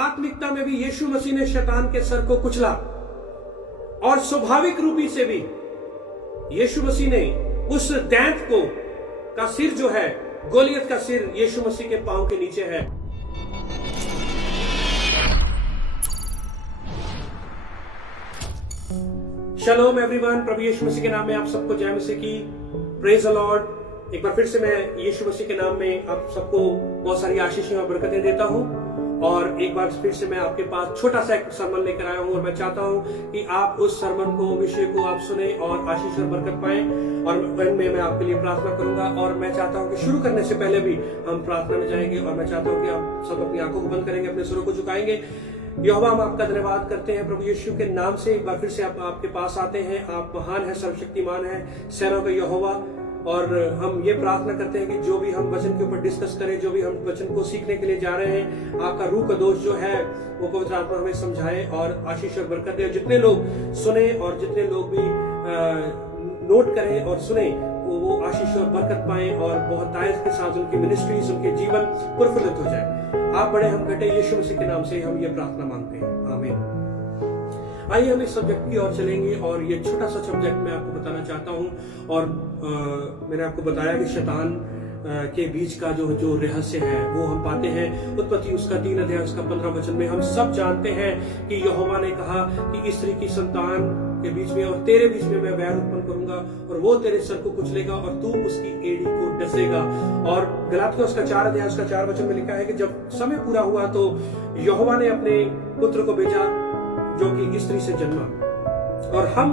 आत्मिकता में भी यीशु मसीह ने शैतान के सर को कुचला, और स्वाभाविक रूपी से भी यीशु मसीह ने उस दैंत को का सिर जो है, गोलियत का सिर यीशु मसीह के पांव के नीचे है। शलोम एवरीवन, प्रभु यीशु मसीह के नाम में आप सबको जय मसीह की। Praise the Lord. एक बार फिर से मैं यीशु मसीह के नाम में आप सबको बहुत सारी आशीषें और बरकतें देता हूं, और एक बार फिर से मैं आपके पास छोटा सा एक सरमन लेकर आया हूं, और मैं चाहता हूं कि आप उस सरमन को, विषय को आप सुने और आशीष और बरकत पाएं। और मैं आपके लिए प्रार्थना करूंगा, और मैं चाहता हूं कि शुरू करने से पहले भी हम प्रार्थना में जाएंगे, और मैं चाहता हूं कि आप सब अपनी आंखों को बंद करेंगे, अपने सुरों को झुकाएंगे। यहोवा, हम आपका धन्यवाद करते हैं प्रभु यीशु के नाम से। एक बार फिर से आपके पास आते हैं। आप महान है, सर्वशक्तिमान है, सेनाओं का यहोवा। और हम ये प्रार्थना करते हैं कि जो भी हम वचन के ऊपर डिस्कस करें, जो भी हम वचन को सीखने के लिए जा रहे हैं, आपका रूह का दोष जो है वो पवित्र आत्मा हमें समझाए और आशीष और बरकत दे। जितने लोग सुने और जितने लोग भी नोट करें और सुने, वो आशीष और बरकत पाएं, और बहुत दायित्व के साथ उनकी मिनिस्ट्रीज, उनके जीवन प्रफुल्लित हो जाए। आप बड़े, हम घटे, यीशु मसीह के नाम से हम ये प्रार्थना मांगते हैं, आमीन। आइए हम इस सब्जेक्ट की ओर चलेंगे, और ये छोटा सा सब्जेक्ट मैं आपको बताना चाहता हूं। और मैंने आपको बताया कि शैतान के बीच का जो रहस्य है वो हम पाते हैं उत्पत्ति उसका 3 अध्याय उसका 15 वचन में। हम सब जानते हैं कि यहोवा ने कहा कि स्त्री की संतान के बीच में और तेरे बीच में मैं वैर उत्पन्न करूंगा, और वो तेरे सर को कुचलेगा और तू उसकी एड़ी को डसेगा। और गलातियों उसका 4 अध्याय उसका 4 वचन में लिखा है कि जब समय पूरा हुआ तो यहोवा ने अपने पुत्र को भेजा जो कि स्त्री से जन्मा। और हम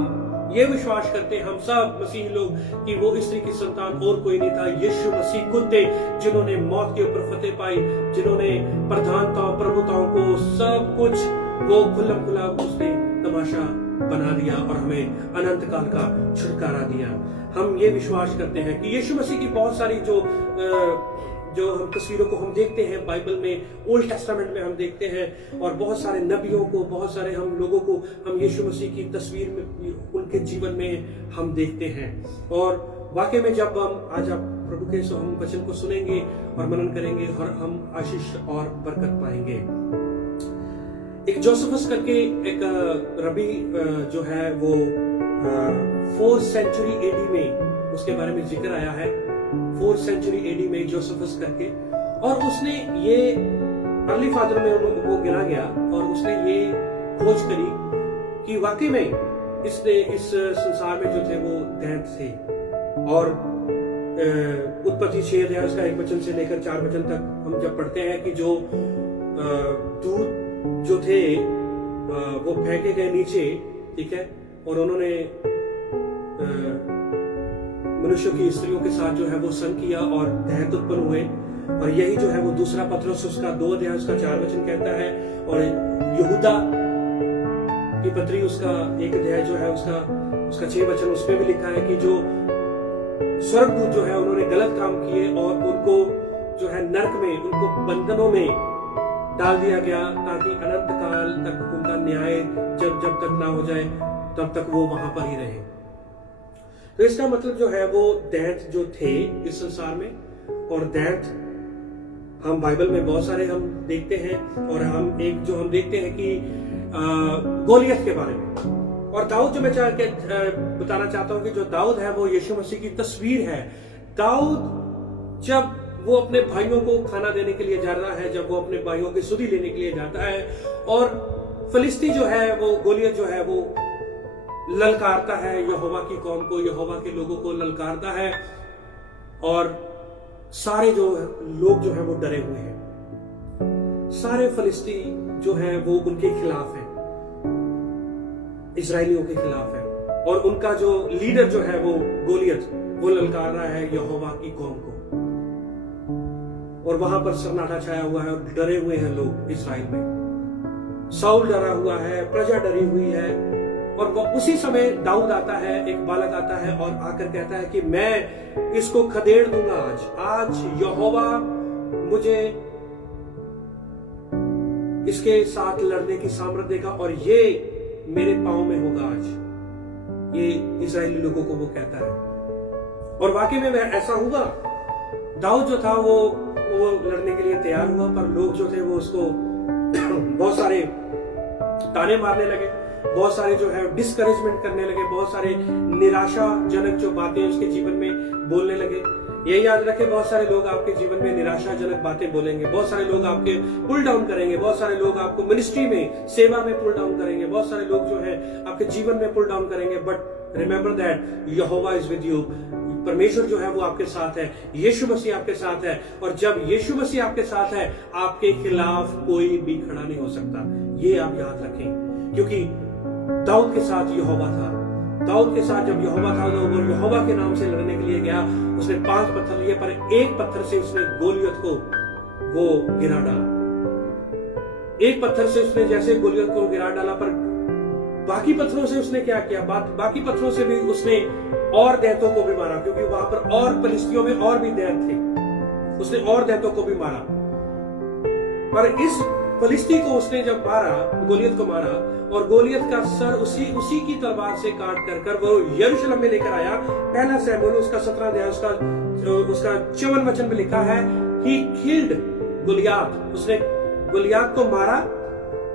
ये विश्वास करते हैं, हम सब मसीही लोग, कि वो स्त्री की संतान और कोई नहीं था, यीशु मसीह खुद थे, जिन्होंने मौत के ऊपर फतेह पाई, जिन्होंने प्रधानताओं, प्रभुताओं को सब कुछ वो खुल्लम खुला उसने तमाशा बना दिया और हमें अनंत काल का छुटकारा दिया। हम ये विश्वास करते हैं कि यीशु मसीह की बहुत सारी जो हम तस्वीरों को हम देखते हैं बाइबल में, ओल्ड टेस्टामेंट में हम देखते हैं, और बहुत सारे नबियों को, बहुत सारे हम लोगों को हम यीशु मसीह की तस्वीर में, उनके जीवन में हम देखते हैं। और वाकई में जब हम आज आप प्रभु के हम वचन को सुनेंगे और मनन करेंगे, और हम आशीष और बरकत पाएंगे। एक जोसेफस करके एक रबी जो है वो 4th सेंचुरी एडी में उसके बारे में जिक्र आया है। 4th सेंचुरी एडी में जोसेफस करके, और उसने ये अर्ली फादर में वो गिना गया, और उसने ये खोज करी कि वाकई में इस संसार में जो थे वो दैंत थे। और उत्पत्ति 6 अध्याय उसका 1 वचन से लेकर 4 वचन तक हम जब पढ़ते हैं कि जो दूध जो थे वो फेंके गए नीचे, ठीक है, और उन्होंने मनुष्यों की स्त्रियों के साथ जो है वो संग किया और दैंत उत्पन्न हुए। और यही जो है वो दूसरा पत्रोस उसका 2 अध्याय उसका 4 वचन कहता है। और यहूदा की पत्री उसका 1 अध्याय जो है उसका 6 वचन, उसमें भी लिखा है कि जो स्वर्गदूत जो है उन्होंने गलत काम किए, और उनको जो है नरक में, उनको बंधनों में डाल दिया गया, ताकि अनंत काल तक उनका न्याय जब तक ना हो जाए तब तक वो वहां पर ही रहे। तो इसका मतलब जो है वो दैंत जो थे इस संसार में, और दैंत हम बाइबल में बहुत सारे हम देखते हैं। और हम देखते हैं कि गोलियत के बारे में, और दाऊद जो मैं बताना चाहता हूं कि जो दाऊद है वो यीशु मसीह की तस्वीर है। दाऊद जब वो अपने भाइयों को खाना देने के लिए जा रहा है, जब वो अपने भाइयों की सुधि लेने के लिए जाता है, और फिलिस्ती जो है वो गोलियत जो है वो ललकारता है यहोवा की कौम को, यहोवा के लोगों को ललकारता है, और सारे जो लोग जो है वो डरे हुए हैं। सारे फिलिस्ती जो है वो उनके खिलाफ है, इजराइलियों के खिलाफ है, और उनका जो लीडर जो है वो गोलियत, वो ललकार रहा है यहोवा की कौम को। और वहां पर सन्नाटा छाया हुआ है, और डरे हुए हैं लोग इजराइल में। साउल डरा हुआ है, प्रजा डरी हुई है। और उसी समय दाऊद आता है, एक बालक आता है, और आकर कहता है कि मैं इसको खदेड़ दूंगा आज यहोवा मुझे इसके साथ लड़ने की सामर्थ्य देगा, और ये मेरे पांव में होगा आज। ये इजरायली लोगों को वो कहता है, और वाकई में ऐसा हुआ। दाऊद जो था वो लड़ने के लिए तैयार हुआ, पर लोग जो थे वो उसको सारे ताने मारने लगे, बहुत सारे जो है डिस्करेजमेंट करने लगे, बहुत सारे निराशाजनक जो बातें उसके जीवन में बोलने लगे। ये याद रखें, बहुत सारे लोग आपके जीवन में निराशाजनक बातें बोलेंगे, बहुत सारे लोग आपके पुल डाउन करेंगे, बहुत सारे लोग आपको मिनिस्ट्री में, सेवा में पुल डाउन करेंगे, बहुत सारे लोग जो है आपके जीवन में पुल डाउन करेंगे। But remember that Jehovah is with you. परमेश्वर जो है वो आपके साथ है, यीशु मसीह आपके साथ है, और जब यीशु मसीह आपके साथ है, आपके खिलाफ कोई भी खड़ा नहीं हो सकता। ये आप याद रखें, क्योंकि दाऊद के साथ यहोवा था। दाऊद के साथ जब यहोवा था तो वो यहोवा के नाम से लड़ने के लिए गया। उसने 5 पत्थर लिए, पर एक पत्थर से उसने गोलियत को वो गिरा डाला। एक पत्थर से उसने जैसे गोलियत को गिरा डाला, पर बाकी पत्थरों से उसने क्या किया? बाकी पत्थरों से भी उसने और दैतों को भी मारा, क्योंकि वहां पर और फलिस्तियों में और भी दैत थे। उसने और दैतों को भी मारा, पर इस फलिस्ती को उसने जब मारा, गोलियत को मारा, और गोलियत का सर उसी की तलवार से काट कर वो यरूशलेम में लेकर आया। पहला शमूएल उसका 17 अध्याय उसका 54 वचन में लिखा है, ही किल्ड गोलियत। उसने गोलियत को मारा,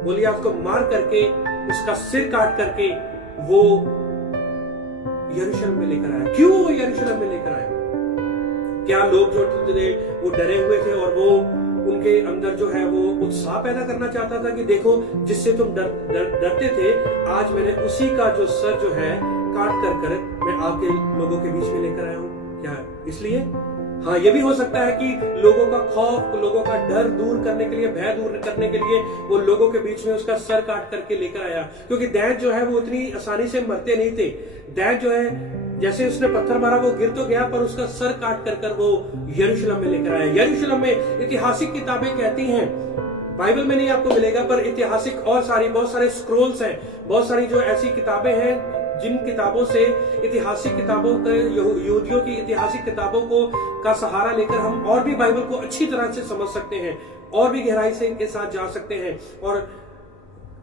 गोलियत को मार करके उसका सिर काट करके वो यरूशलेम में लेकर आया। क्यों वो यरूशलेम में लेकर आया? क्या लोग जो थे वो डरे हुए थे, और वो उनके अंदर जो है वो उत्साह पैदा करना चाहता था कि देखो, जिससे तुम डरते थे, आज मैंने उसी का जो सर जो है काट कर मैं आपके लोगों के बीच में लेकर आया हूं। क्या इसलिए? हाँ, ये भी हो सकता है कि लोगों का खौफ, लोगों का डर दूर करने के लिए, भय दूर करने के लिए वो लोगों के बीच में उसका सर काट करके लेकर आया, क्योंकि दैत जो है वो इतनी आसानी से मरते नहीं थे। दैत जो है, जैसे उसने पत्थर मारा वो गिर तो गया, पर उसका सर काट कर वो यरूशलेम में लेकर आया। यरूशलेम में ऐतिहासिक किताबें कहती हैं, बाइबल में नहीं आपको मिलेगा, पर ऐतिहासिक और बहुत सारे स्क्रोल्स हैं, बहुत सारी जो ऐसी किताबें हैं जिन किताबों से, ऐतिहासिक किताबों के, यहूदियों की ऐतिहासिक किताबों का सहारा लेकर हम और भी बाइबल को अच्छी तरह से समझ सकते हैं, और भी गहराई से इनके साथ जा सकते हैं। और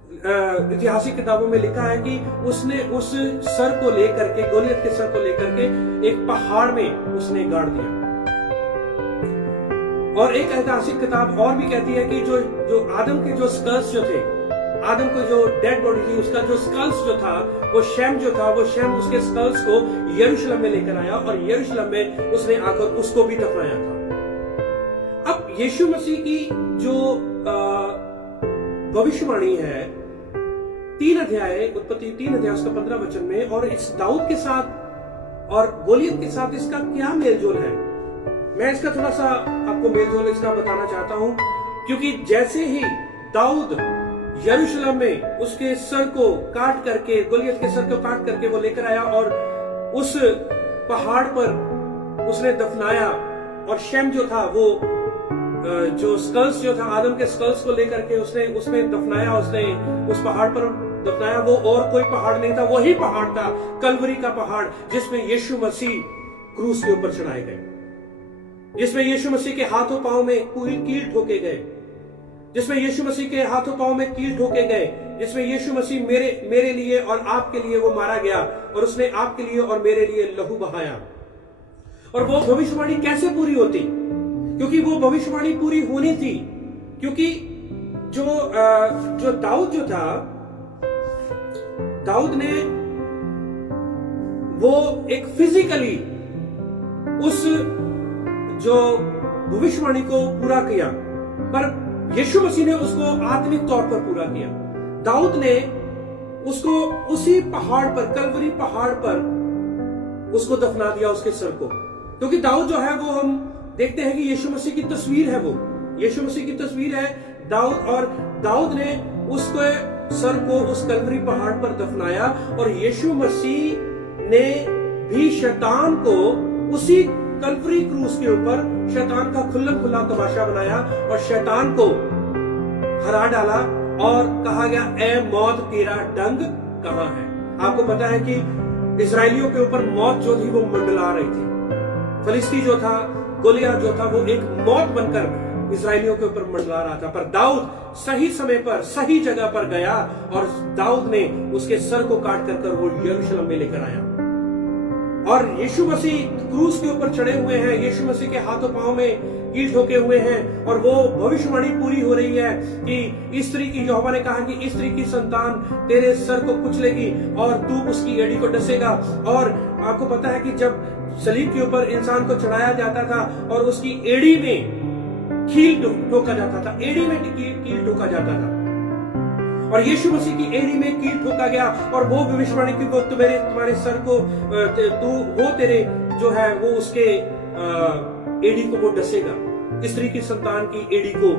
ऐतिहासिक किताबों में लिखा है कि उसने उस सर को लेकर के, गोलियत के सर को लेकर के एक पहाड़ में उसने गाड़ दिया। और एक ऐतिहासिक किताब और भी कहती है कि जो आदम के जो स्कल्स जो थे, आदम को जो डेड बॉडी थी, उसका जो स्कल्स जो था, वो शैम जो था, वो शैम उसके स्कल्स को यरूशलेम में लेकर आया, और यरूशलेम में उसने आकर उसको भी दफनाया था। अब यीशु मसीह की जो भविष्यवाणी है, 3 अध्याय, उत्पत्ति 3 अध्याय उसका 15 वचन में, और इस दाऊद के साथ और गोलियत के साथ इसका क्या मेलजोल है? मैं इसका थोड़ा सा आपको मेलजोल इसका बताना चाहता हूं, क्योंकि जैसे ही दाऊद यरूशलेम में उसके सर को काट करके, गोलियत के सर को काट करके वो लेकर आया और उस पहाड़ पर उसने दफनाया, और शैम जो था वो जो स्कल्स जो था, आदम के स्कल्स को लेकर के उसने उसमें दफनाया, उसने उस पहाड़ पर दफनाया। वो और कोई पहाड़ नहीं था, वही पहाड़ था, कलवरी का पहाड़, जिसमें यीशु मसीह क्रूस के ऊपर चढ़ाए गए, जिसमें यीशु मसीह के हाथों पांव में कील ठोके गए, जिसमें यीशु मसीह के हाथों पांव में कील ठोके गए, जिसमें यीशु मसीह मेरे लिए और आपके लिए वो मारा गया, और उसने आपके लिए और मेरे लिए लहू बहाया। और वो भविष्यवाणी कैसे पूरी होती? क्योंकि वो भविष्यवाणी पूरी होनी थी, क्योंकि जो दाऊद जो था, दाऊद ने वो एक फिजिकली उस जो भविष्यवाणी को पूरा किया, पर यीशु मसीह ने उसको आत्मिक तौर पर पूरा किया। दाऊद ने उसको उसी पहाड़ पर, कलवरी पहाड़ पर उसको दफना दिया, उसके सर को, क्योंकि दाऊद जो है वो हम देखते हैं कि यीशु मसीह की तस्वीर है, वो यीशु मसीह की तस्वीर है दाऊद, और दाऊद ने उसके सर को उस कलवरी पहाड़ पर दफनाया, और यीशु मसीह ने भी शैतान को उसी कलवरी क्रूस के ऊपर शैतान का खुल्ला तमाशा बनाया, और शैतान को हरा डाला, और कहा गया, ए मौत तेरा डंग कहां है? आपको पता है कि इजरायलियों के ऊपर मौत जो थी वो मंडला रही थी। फलिस्ती जो था, गोलियत जो था, वो एक मौत बनकर इजरायलियों के ऊपर मंडला रहा था, पर दाऊद सही समय पर सही जगह पर गया, और दाऊद ने उसके सर को काट कर वो यरूशलेम में लेकर आया। और यीशु मसीह क्रूस के ऊपर चढ़े हुए हैं, यीशु मसीह के हाथों पांव में कील ठोके हुए हैं, और वो भविष्यवाणी पूरी हो रही है कि स्त्री की, यहोवा ने कहा कि स्त्री की संतान तेरे सर को कुचलेगी और तू उसकी एड़ी को डसेगा। और आपको पता है कि जब सलीब के ऊपर इंसान को चढ़ाया जाता था और उसकी एड़ी में कील ठोका जाता था, एड़ी में कील ठोका जाता था, और यीशु मसीह की एड़ी में कील ठोका गया, और वो भविष्यवाणी की वो तुम्हारे सर को वो तेरे जो है वो उसके एड़ी को वो डसेगा, स्त्री की संतान की एड़ी को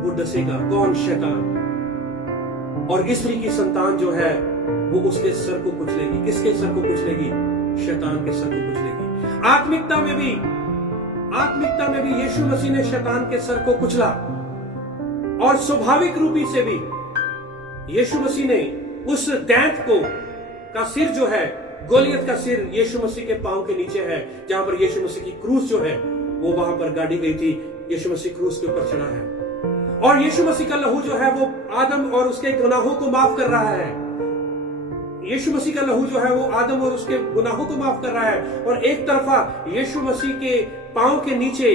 वो डसेगा। कौन? शैतान। और स्त्री की संतान जो है वो उसके सर को कुचलेगी। किसके सर को कुचलेगी? शैतान के सर को कुचलेगी। आत्मिकता में भी यीशु मसीह ने शैतान के सर को कुचला, और स्वाभाविक रूपी से भी यीशु मसीह ने उस दैंत को का सिर जो है, गोलियत का सिर यीशु मसीह के पांव के नीचे है, जहां पर यीशु मसीह की क्रूस जो है वो वहां पर गाड़ी गई थी। यीशु मसीह क्रूस के ऊपर चढ़ा है, और यीशु मसीह का लहू जो है वो आदम और उसके गुनाहों को माफ कर रहा है। यीशु मसीह का लहू जो है वो आदम और उसके गुनाहों को माफ कर रहा है, और एक तरफा यीशु मसीह के पांव के नीचे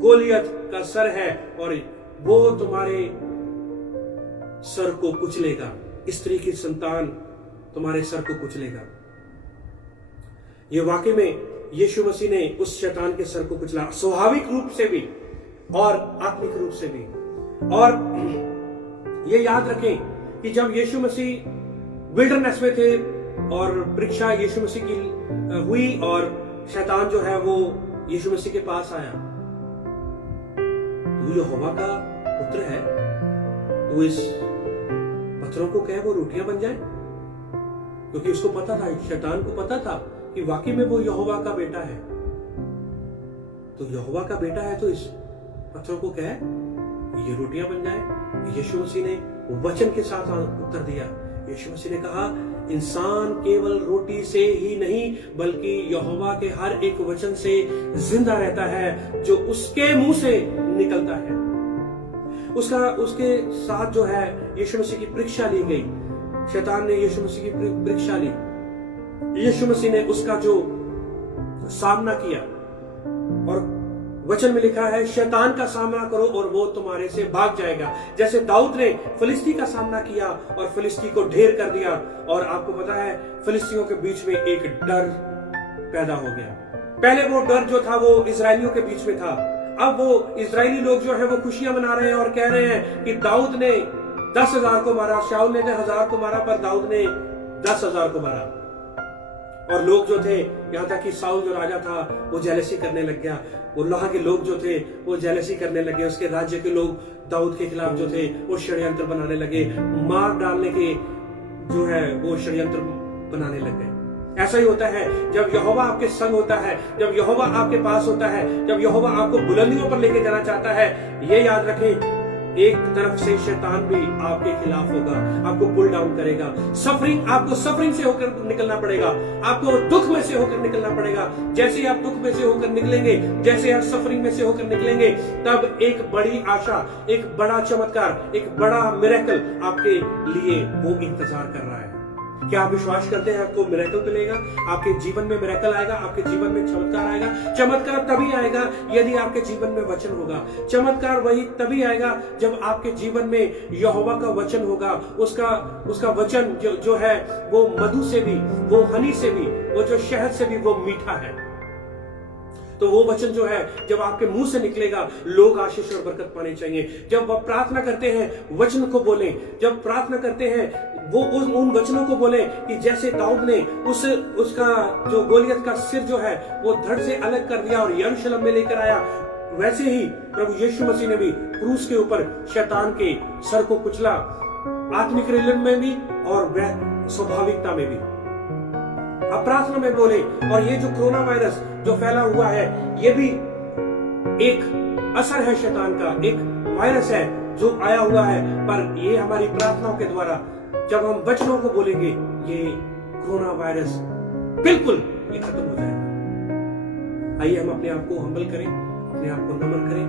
गोलियत का सर है, और वो तुम्हारे सर को कुचलेगा। स्त्री की संतान तुम्हारे सर को कुचलेगा। ये वाकई में यीशु मसीह ने उस शैतान के सर को कुचला, स्वाभाविक रूप से भी और आत्मिक रूप से भी। और ये याद रखें कि जब यीशु मसीह विल्डरनेस में थे और परीक्षा यीशु मसीह की हुई, और शैतान जो है वो यीशु मसीह के पास आया, तू यहोवा का पुत्र है, तू इस पत्थरों को कहे वो रोटियां बन जाए। क्योंकि उसको पता था, शैतान को पता था कि वाकई में वो यहोवा का बेटा है। तो यहोवा का बेटा है तो इस पत्थरों को कहे ये रोटियां बन जाए। यीशु मसीह ने वचन के साथ उत्तर दिया। यीशु मसीह ने कहा, इंसान केवल रोटी से ही नहीं बल्कि यहोवा के हर एक वचन से जिंदा रहता है जो उसके मुंह से निकलता है। उसके साथ जो है यीशु मसीह की परीक्षा ली गई। शैतान ने यीशु मसीह की परीक्षा ली, यीशु मसीह ने उसका जो सामना किया, और वचन में लिखा है शैतान का सामना करो और वो तुम्हारे से भाग जाएगा। जैसे दाऊद ने फिलिस्ती का सामना किया और फिलिस्ती को ढेर कर दिया, और आपको पता है फिलिस्तियों के बीच में एक डर पैदा हो गया। पहले वो डर जो था वो इजरायलियों के बीच में था, अब वो इजरायली लोग जो है वो खुशियां मना रहे हैं और कह रहे हैं कि दाऊद ने 10,000 को मारा, शाऊल ने 1000 को मारा, पर दाऊद ने 10,000 को मारा। और लोग जो थे, यहां तक कि साउल जो राजा था वो जेलसी करने लग गया, वो वहां के लोग जो थे वो जेलसी करने लगे, उसके राज्य के लोग दाऊद के खिलाफ जो थे वो षड्यंत्र बनाने लगे, मार डालने के जो है वो षड्यंत्र बनाने लग गए। ऐसा ही होता है जब यहोवा आपके संग होता है, जब यहोवा आपके पास होता है, जब यहोवा आपको बुलंदियों पर लेके जाना चाहता है। ये याद रखें, एक तरफ से शैतान भी आपके खिलाफ होगा, आपको पुल डाउन करेगा। आपको सफरिंग से होकर निकलना पड़ेगा, आपको दुख में से होकर निकलना पड़ेगा। जैसे ही आप दुख में से होकर निकलेंगे, जैसे आप सफरिंग में से होकर निकलेंगे, तब एक बड़ी आशा, एक बड़ा चमत्कार, एक बड़ा मिरेकल आपके लिए वो इंतजार कर रहा है। क्या आप विश्वास करते हैं आपको मिरेकल मिलेगा? आपके जीवन में मिरेकल आएगा, आपके जीवन में चमत्कार आएगा। चमत्कार तभी आएगा यदि आपके जीवन में वचन होगा। चमत्कार वही तभी आएगा जब आपके जीवन में यहोवा का वचन होगा। उसका वचन जो है वो मधु से भी, वो हनी से भी, वो जो शहद से भी वो मीठा है। तो वो वचन जो है जब आपके मुंह से निकलेगा, लोग आशीष और बरकत पाने चाहिए। जब वह प्रार्थना करते हैं वचन को बोले, जब प्रार्थना करते हैं वो उन वचनों को बोले कि जैसे दाऊद ने उसका जो गोलियत का सिर जो है वो धड़ से अलग कर दिया और यरूशलेम में लेकर आया, वैसे ही प्रभु यीशु मसीह ने भी क्रूस के ऊपर शैतान के सर को कुचला, आत्मिक रिलम में भी और वह स्वाभाविकता में भी। अब प्रार्थना में बोले। और ये जो कोरोना वायरस जो फैला हुआ है, ये भी एक असर है शैतान का, एक वायरस है जो आया हुआ है, पर ये हमारी प्रार्थनाओं के द्वारा जब हम वचनों को बोलेंगे, ये कोरोना वायरस बिल्कुल ये खत्म हो जाएगा। आइए हम अपने आप को हम्बल करें, अपने आप को नम्र करें,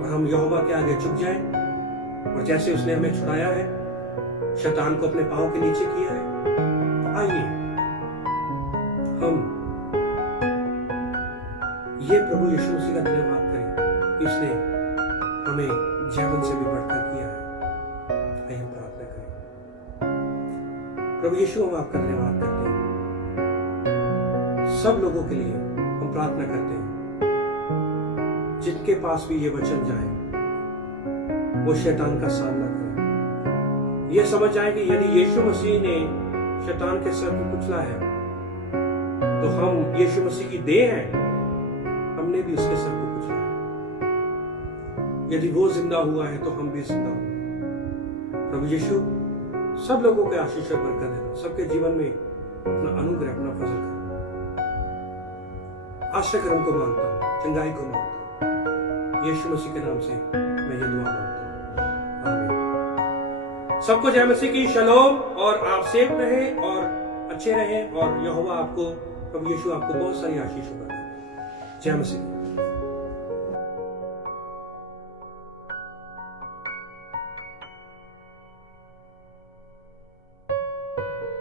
और हम यहोवा के आगे झुक जाएं। और जैसे उसने हमें छुड़ाया है, शैतान को अपने पांव के नीचे किया है, आइए हम ये प्रभु यीशु मसीह का धन्यवाद करें कि उसने हमें जीवन से भी बढ़कर किया है। आइए हम प्रार्थना करें। प्रभु यीशु, हम आपका धन्यवाद करते हैं। सब लोगों के लिए हम प्रार्थना करते हैं जिनके पास भी ये वचन जाए, वो शैतान का सामना करें। ये समझ जाए कि यदि यीशु मसीह ने शैतान के सर को कुचला है, तो हम यीशु मसीह की देह हैं, हमने भी उसके सर को कुचला है। यदि वो जिंदा हुआ है तो हम भी जिंदा हुए। प्रभु यीशु, सब लोगों के आशीष और बरकत देना, सबके जीवन में अपना अनुग्रह, अपना फजल करना। आश्रय कर्म को मांगता हूं, चंगाई को मांगता हूं, यीशु मसीह के नाम से मैं ये दुआ मांगता हूं, आमीन। सबको जय मसीह की शलोम, और आप सेफ रहे और अच्छे रहे, और यहोवा आपको, प्रभु यीशु आपको बहुत सारी आशीष बरकत। जय मसीह।